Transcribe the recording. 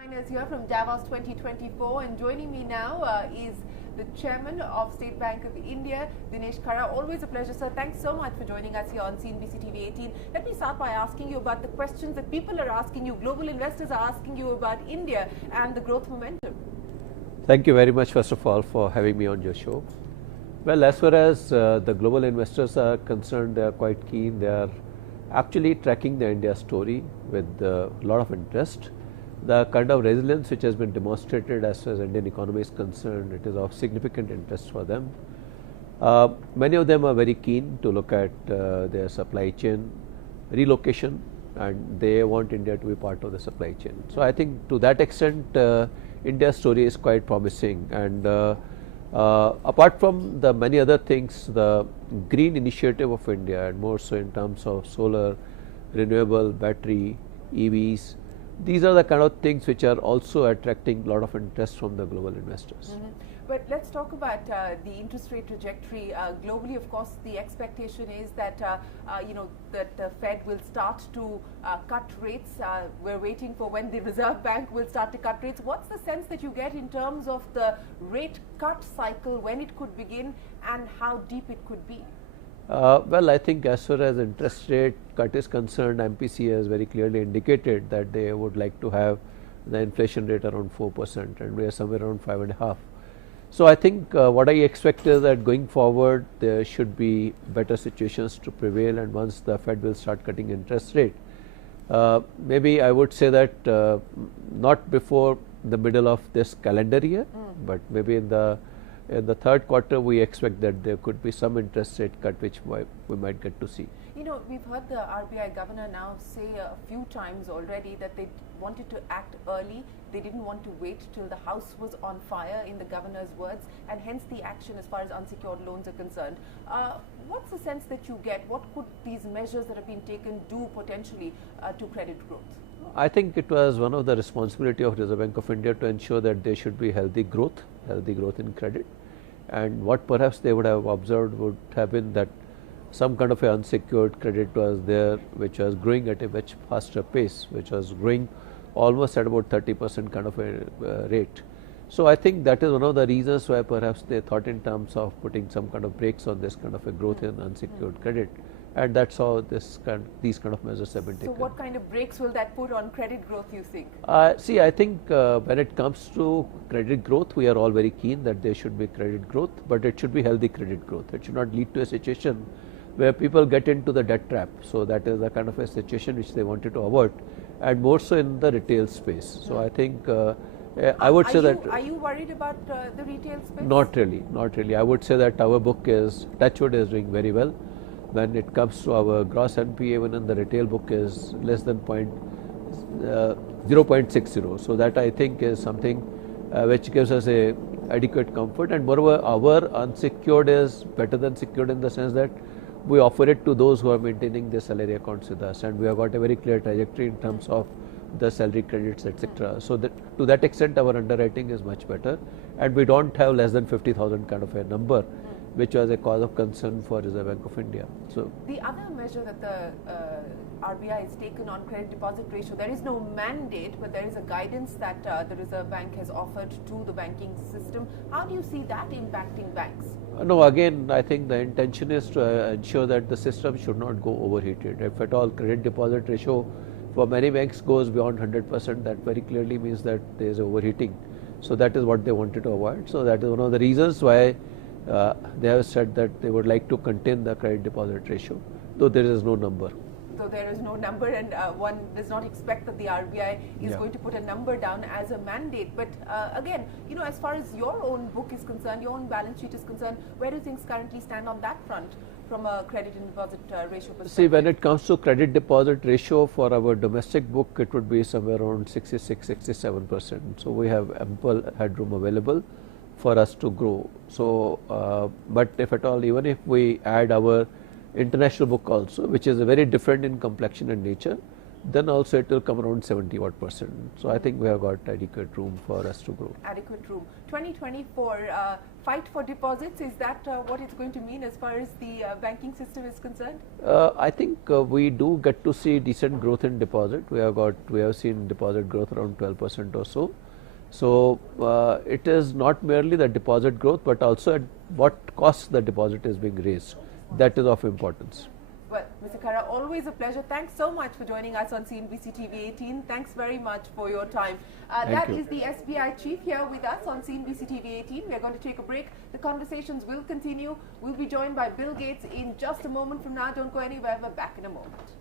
Is here from Davos 2024, and joining me now is the Chairman of State Bank of India, Dinesh Khara. Always a pleasure, sir. Thanks so much for joining us here on CNBC-TV18. Let me start by asking you about the questions that people are asking you, global investors are asking you about India and the growth momentum. Thank you very much, first of all, for having me on your show. Well, as far as the global investors are concerned, they are quite keen. They are actually tracking the India story with a lot of interest. The kind of resilience which has been demonstrated as far as Indian economy is concerned, it is of significant interest for them. Many of them are very keen to look at their supply chain relocation, and they want India to be part of the supply chain. So I think to that extent, India's story is quite promising. And apart from the many other things, the green initiative of India, and more so in terms of solar, renewable, battery, EVs, these are the kind of things which are also attracting a lot of interest from the global investors. But let's talk about the interest rate trajectory. Globally, of course, the expectation is that that the Fed will start to cut rates. We're waiting for when the Reserve Bank will start to cut rates. What's the sense that you get in terms of the rate cut cycle, when it could begin and how deep it could be? Well, I think as far as interest rate cut is concerned, MPC has very clearly indicated that they would like to have the inflation rate around 4%, and we are somewhere around 5.5%. So I think what I expect is that going forward there should be better situations to prevail, and once the Fed will start cutting interest rate, maybe I would say that not before the middle of this calendar year, but maybe in the third quarter, we expect that there could be some interest rate cut which we might get to see. You know, we've heard the RBI governor now say a few times already that they wanted to act early. They didn't want to wait till the house was on fire, in the governor's words, and hence the action as far as unsecured loans are concerned. What's the sense that you get? What could these measures that have been taken do potentially to credit growth? I think it was one of the responsibility of Reserve Bank of India to ensure that there should be healthy growth in credit. And what perhaps they would have observed would have been that some kind of a unsecured credit was there, which was growing at a much faster pace, which was growing almost at about 30% kind of a rate. So I think that is one of the reasons why perhaps they thought in terms of putting some kind of brakes on this kind of a growth in unsecured credit. And that's how these kind of measures have been taken. So what kind of brakes will that put on credit growth, you think? See, I think when it comes to credit growth, we are all very keen that there should be credit growth, but it should be healthy credit growth. It should not lead to a situation where people get into the debt trap. So that is the kind of a situation which they wanted to avoid, and more so in the retail space. So I think I would say that... Are you worried about the retail space? Not really, not really. I would say that our book is, Touchwood, is doing very well. When it comes to our gross NPA, even in the retail book is less than 0.60. So that I think is something which gives us a adequate comfort. And moreover, our unsecured is better than secured in the sense that we offer it to those who are maintaining their salary accounts with us, and we have got a very clear trajectory in terms of the salary credits, etc. So that to that extent, our underwriting is much better, and we don't have less than 50,000 kind of a number, which was a cause of concern for Reserve Bank of India. So the other measure that the RBI has taken on credit deposit ratio, there is no mandate, but there is a guidance that the Reserve Bank has offered to the banking system. How do you see that impacting banks? No, again, I think the intention is to ensure that the system should not go overheated. If at all credit deposit ratio for many banks goes beyond 100%, that very clearly means that there is overheating. So that is what they wanted to avoid. So that is one of the reasons why they have said that they would like to contain the credit deposit ratio, though there is no number. So there is no number, and one does not expect that the RBI is going to put a number down as a mandate. But again, you know, as far as your own book is concerned, your own balance sheet is concerned, where do things currently stand on that front from a credit and deposit ratio perspective? See, when it comes to credit deposit ratio for our domestic book, it would be somewhere around 66-67%. So we have ample headroom available for us to grow. So, but if at all, even if we add our international book also, which is very different in complexion and nature, then also it will come around 70 odd %. So I think we have got adequate room for us to grow. Adequate room. 2024, fight for deposits, is that what it's going to mean as far as the banking system is concerned? I think we do get to see decent growth in deposit. We have seen deposit growth around 12% or so. So it is not merely the deposit growth, but also at what cost the deposit is being raised. That is of importance. Well, Mr. Khara, always a pleasure. Thanks so much for joining us on CNBC-TV18. Thanks very much for your time. That is the SBI chief here with us on CNBC-TV18. We are going to take a break. The conversations will continue. We'll be joined by Bill Gates in just a moment from now. Don't go anywhere. We're back in a moment.